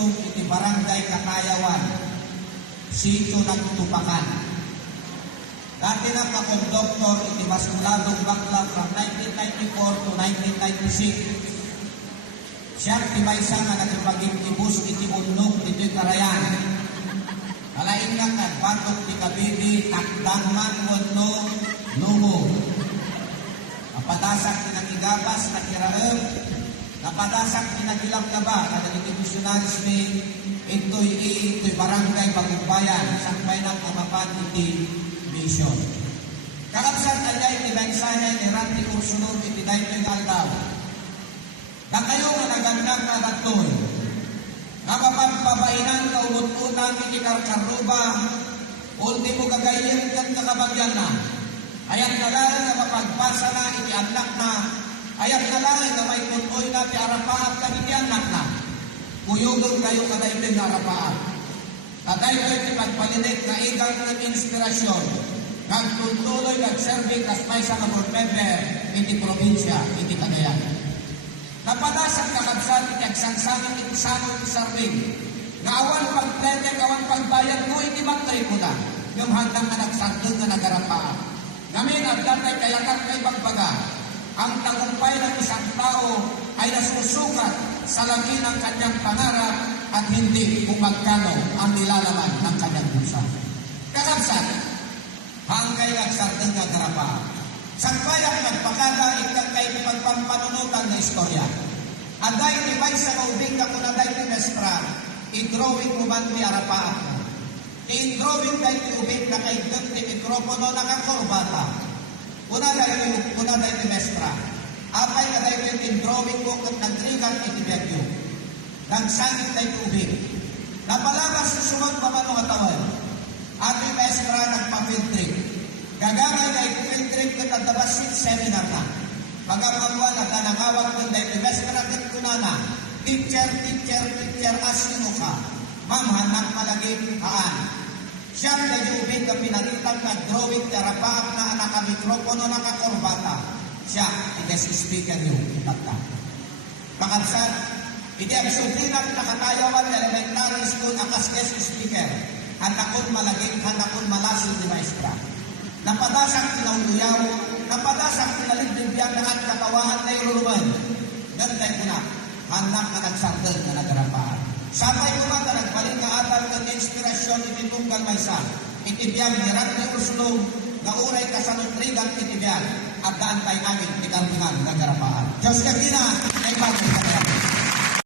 Ursulong iti Barangay Katayawan, Sito ng Tupakan. Dati na ka-conductor iti Masuladong Bakla from 1994 to 1996. Siya ti maysa nga nagpagintibus iti unnog iti Karayan. Kalain nga kadbatok ti Kabibi, takdangman wenno lumo. Kapadasak ti nagigabas na kiraem, kapadasak ti nagilang kaba na nagitibusyonalisme, ito'y barangay Bagumbayan, sakbay ng kamapan iti mission. Kakabsat alay ti Bensana ni Randy Ursulong iti daytoy aldaw. Na kayo nga nagandang naratoy, nga mapagpabainan ka umut-utang iti karkaruba, ultimo gagayin kan kakabagyan na, ayat na lang na mapagpasa na iti anak na, ayat na lang na may kutoy na ti arapaat ka iti anak na, kuyugong kayo kadaytoy na arapaat. Kadaytoy ti pagpalinik na igang ng inspirasyon, nagtutuloy nagserve kas maysa nga board member iti probinsya, iti Cagayan. Napadasang kakabsat iti agsansangan iti sanong iti sarling. Nga awan pagpletek, awan pagbayad mo iti matay ko na. Yung handang na nagsandong na nagarapaan. Ngamin at datay kayakat kay bagbaga. Ang tagumpay ng isang tao ay nasusukat sa laki ng kanyang pangarap at hindi kung magkano ang nilalaman ng kanyang pusa. Kakabsat, hanggang nagsandong na nagarapaan. Sangbayang nagpakada ikang kay pagpampanunutan na istorya. Aday ni Maysa Kaubing na kung aday ni Mestra, i-drawing mo man ni arapaan mo. I-drawing day ni Ubing na kay Geng ni mikropono na kakorbata. Una day ni Mestra. Apay na day ni drawing mo kung nagrigang itibagyo. Nagsangit day ni Ubing. Napalabas susunod pa man mga tawad. At ni Mestra nagpapiltrik. Gagawin na ipiltrik na tatabasin seminar na. Pagkakuan at nanangawag kung dahil imeskratit ko na teacher, asino ka. Ma'am, hanak malaging haan. Siya na jubin na pinalitang na drawing terapaak na naka-mikropono na kakorbata. Siya, i-guest speaker yung itakta. Pakabsat, hindi ang sublinan nakatayawan na elementary school akas guest speaker. Hanakon malaging, hanakon malasin ni maestra. Napadasang tinauduyaw, napadasang tinalibdibyan na ang katawahan na iruluman. Gantay ko na, hanap na nagsardal na nagarapaan. Sabay ko na nagpaling nga atal ng inspirasyon ititunggal maysa. Itibiyang ni Randy Ursulong na uray kasanutrigan itibiyang at daan tayo namin tigang nagarapaan. Diyos ka gina, ay bagay ka